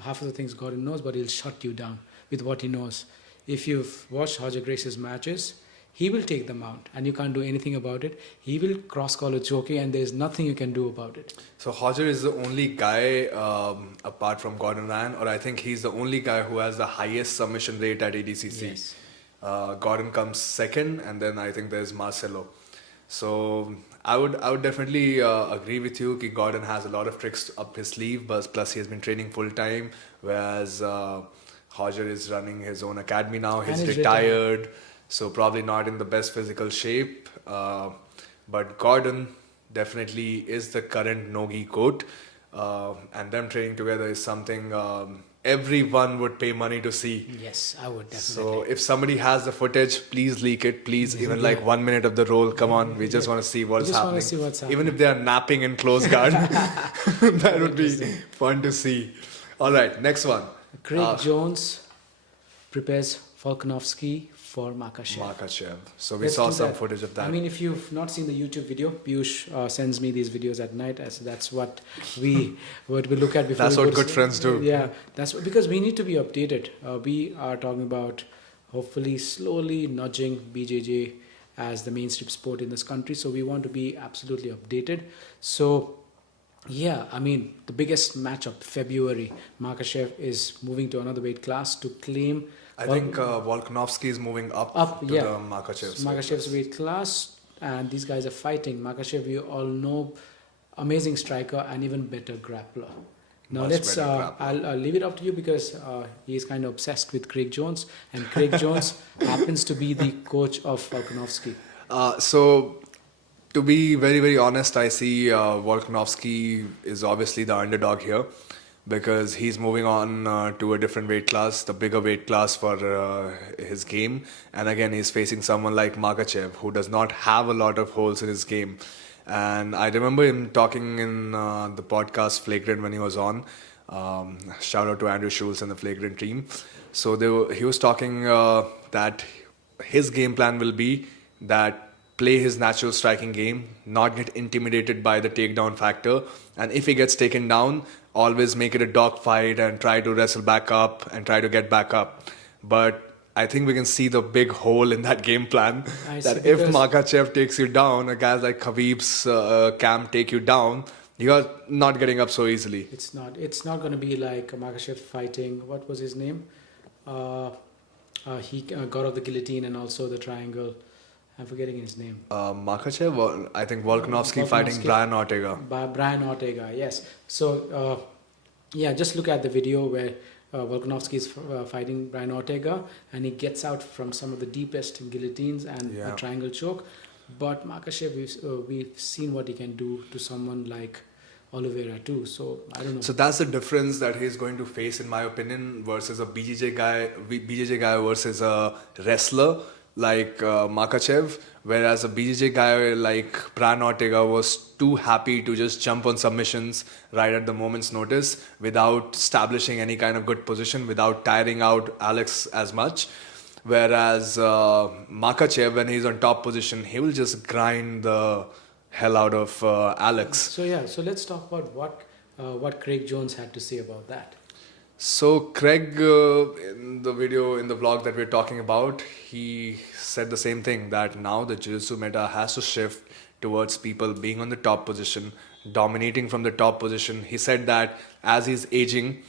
half of the things Gordon knows, but he'll shut you down with what he knows. If you've watched Hodger Gracie's matches, he will take the mount, and you can't do anything about it. He will cross-collar choke you, and there's nothing you can do about it. So Hodger is the only guy, apart from Gordon Ryan, or I think he's the only guy who has the highest submission rate at ADCC. Yes. Gordon comes second, and then I think there's Marcelo. So I would definitely agree with you that Gordon has a lot of tricks up his sleeve, but plus he has been training full time, whereas Hodger is running his own academy now. He's And he's retired, so probably not in the best physical shape. But Gordon definitely is the current Nogi GOAT, and them training together is something everyone would pay money to see. Yes, I would definitely. So if somebody has the footage, please leak it. Please, even like 1 minute of the roll. Come on, we just want to see what's happening. See what's happening. Even if they are napping in close guard, that would be fun to see. All right, next one. Craig Jones prepares Volkanovski for Makachev. Makachev. So we Let's saw do some that. footage of that. I mean, if you've not seen the YouTube video, Piyush sends me these videos at night, as that's what we look at before. That's we what go to good friends do. Yeah, because we need to be updated. We are talking about hopefully slowly nudging BJJ as the mainstream sport in this country. So we want to be absolutely updated. So yeah, I mean, the biggest matchup, February, Makachev is moving to another weight class to claim. I think Volkanovski is moving up to yeah. the Makachev's Makachev's weight class, and these guys are fighting. Makachev, you all know, amazing striker and even better grappler. Now Much let's. better grappler. I'll leave it up to you because he's kind of obsessed with Craig Jones, and Craig Jones happens to be the coach of Volkanovski. So, to be very, very honest, I see Volkanovski is obviously the underdog here because he's moving on to a different weight class, the bigger weight class for his game. And again, he's facing someone like Makachev, who does not have a lot of holes in his game. And I remember him talking in the podcast Flagrant when he was on. Shout out to Andrew Schultz and the Flagrant team. So he was talking that his game plan will be that play his natural striking game, not get intimidated by the takedown factor, and if he gets taken down, always make it a dog fight and try to wrestle back up and try to get back up. But I think we can see the big hole in that game plan, that if Makachev takes you down, a guy like Khabib's camp take you down, you are not getting up so easily. It's not going to be like Makachev fighting, what was his name? He got off the guillotine and also the triangle. I'm forgetting his name. Makachev, or I think Volkanovski fighting Brian Ortega. Brian Ortega, yes. So, just look at the video where Volkanovski is fighting Brian Ortega, and he gets out from some of the deepest guillotines and a triangle choke. But Makachev, we've seen what he can do to someone like Oliveira too. So I don't know. So that's the difference that he's going to face, in my opinion, versus a BJJ guy versus a wrestler like Makachev, whereas a BJJ guy like Brian Ortega was too happy to just jump on submissions right at the moment's notice without establishing any kind of good position, without tiring out Alex as much. Whereas Makachev, when he's on top position, he will just grind the hell out of Alex. So let's talk about what Craig Jones had to say about that. So Craig, in the vlog that we're talking about, he said the same thing, that now the Jiu-Jitsu meta has to shift towards people being on the top position, dominating from the top position. He said that as he's aging,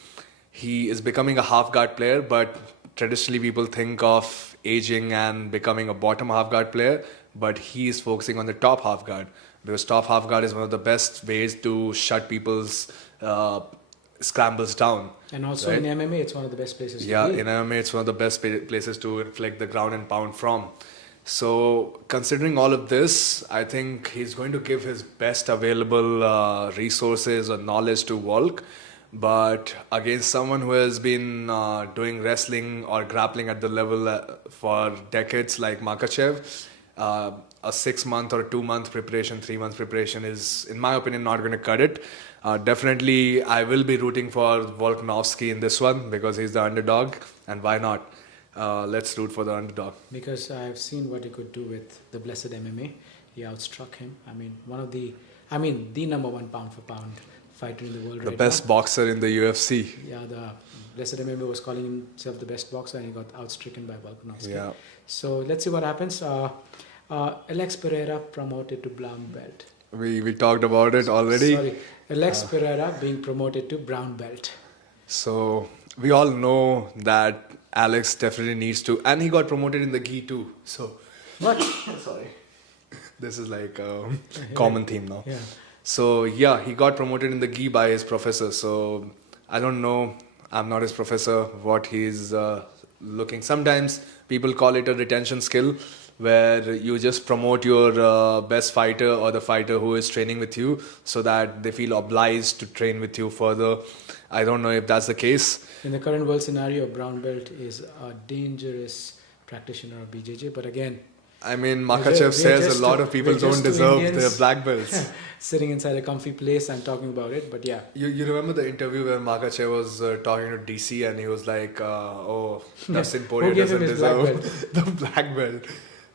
he is becoming a half guard player, but traditionally people think of aging and becoming a bottom half guard player, but he is focusing on the top half guard, because top half guard is one of the best ways to shut people's scrambles down. And also in MMA, it's one of the best places to be. Yeah, in MMA, it's one of the best places to inflict the ground and pound from. So, considering all of this, I think he's going to give his best available resources or knowledge to Volk. But against someone who has been doing wrestling or grappling at the level for decades like Makachev, a 6-month or 2-month preparation, 3-month preparation is, in my opinion, not going to cut it. Definitely, I will be rooting for Volkanovski in this one because he's the underdog, and why not? Let's root for the underdog. Because I've seen what he could do with the Blessed MMA. He outstruck him. I mean, the number one pound for pound fighter in the world. The best boxer in the UFC. Yeah, the Blessed MMA was calling himself the best boxer and he got outstricken by Volkanovski. Yeah. So let's see what happens. Alex Pereira promoted to brown belt. We talked about it already. Sorry, Alex Pereira being promoted to brown belt. So we all know that Alex definitely needs to, and he got promoted in the gi too. So What? sorry, this is like a common theme now. Yeah. So yeah, he got promoted in the gi by his professor. So I don't know. I'm not his professor. What he's looking. Sometimes people call it a retention skill, where you just promote your best fighter or the fighter who is training with you, so that they feel obliged to train with you further. I don't know if that's the case. In the current world scenario, a brown belt is a dangerous practitioner of BJJ. But again, I mean, We're Makachev just says a lot of people we're don't just two deserve Indians. their black belts. sitting inside a comfy place and talking about it. But yeah, You remember the interview where Makachev was talking to DC and he was like, Dustin Poirier Who gave him doesn't his black deserve the black belt.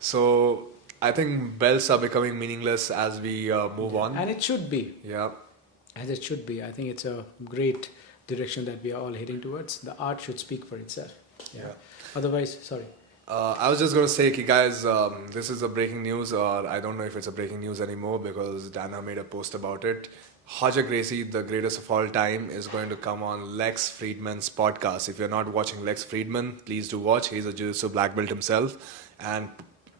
So I think belts are becoming meaningless as we move on. and it should be, Yeah. as it should be. I think it's a great direction that we are all heading towards. The art should speak for itself. Yeah. Yeah. Otherwise, sorry. I was just going to say, guys, this is a breaking news, or I don't know if it's a breaking news anymore because Dana made a post about it. Roger Gracie, the greatest of all time, is going to come on Lex Friedman's podcast. If you're not watching Lex Friedman, please do watch. He's a Jiu-Jitsu black belt himself, and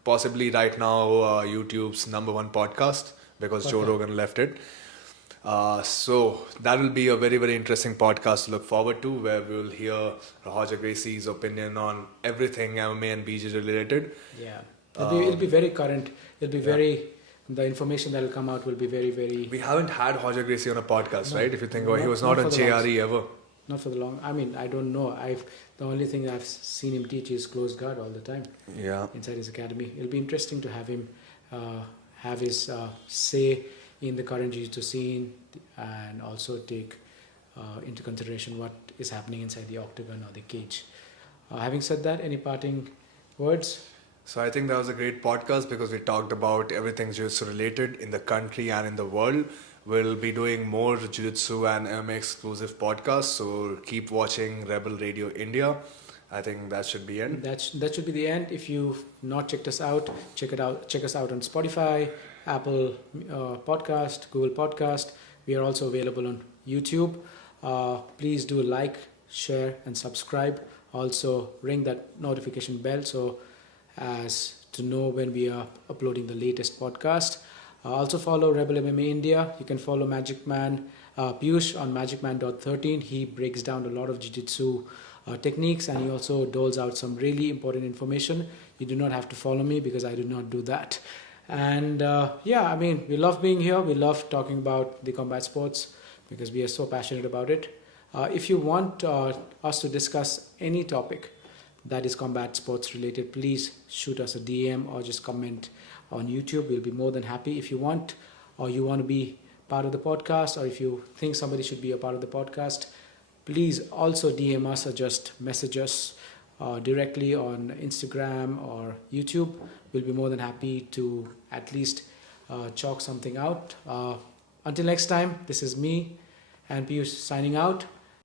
possibly right now YouTube's #1 podcast because Joe Rogan left it. So that will be a very, very interesting podcast to look forward to, where we will hear Roger Gracie's opinion on everything MMA and BJJ related. Yeah. It'll be very current. It'll be very, the information that will come out will be very, very... We haven't had Roger Gracie on a podcast, No. right? If you think about it, he was Not not on for the JRE ever. Not for the long... I mean, I don't know. The only thing I've seen him teach is close guard all the time Yeah. inside his academy. It'll be interesting to have him have his say in the current jiu-jitsu scene and also take into consideration what is happening inside the octagon or the cage. Having said that, any parting words? So I think that was a great podcast because we talked about everything jiu-jitsu related in the country and in the world. We'll be doing more jiu-jitsu and MMA exclusive podcasts, so keep watching Rebel Radio India. I think that should be it. That should be the end. If you've not checked us out, check us out on Spotify, Apple Podcast, Google Podcast. We are also available on YouTube. Please do like, share, and subscribe. Also ring that notification bell so as to know when we are uploading the latest podcast. Also follow Rebel MMA India. You can follow Magic Man Piyush on magicman.13. He breaks down a lot of jiu-jitsu techniques, and he also doles out some really important information. You do not have to follow me because I do not do that. And I mean, we love being here. We love talking about the combat sports because we are so passionate about it. If you want us to discuss any topic that is combat sports related, please shoot us a DM or just comment on YouTube. We'll be more than happy. If you want, or you want to be part of the podcast, or if you think somebody should be a part of the podcast, please also DM us or just message us directly on Instagram or YouTube. We'll be more than happy to at least chalk something out. Until next time, this is me and Piyush signing out.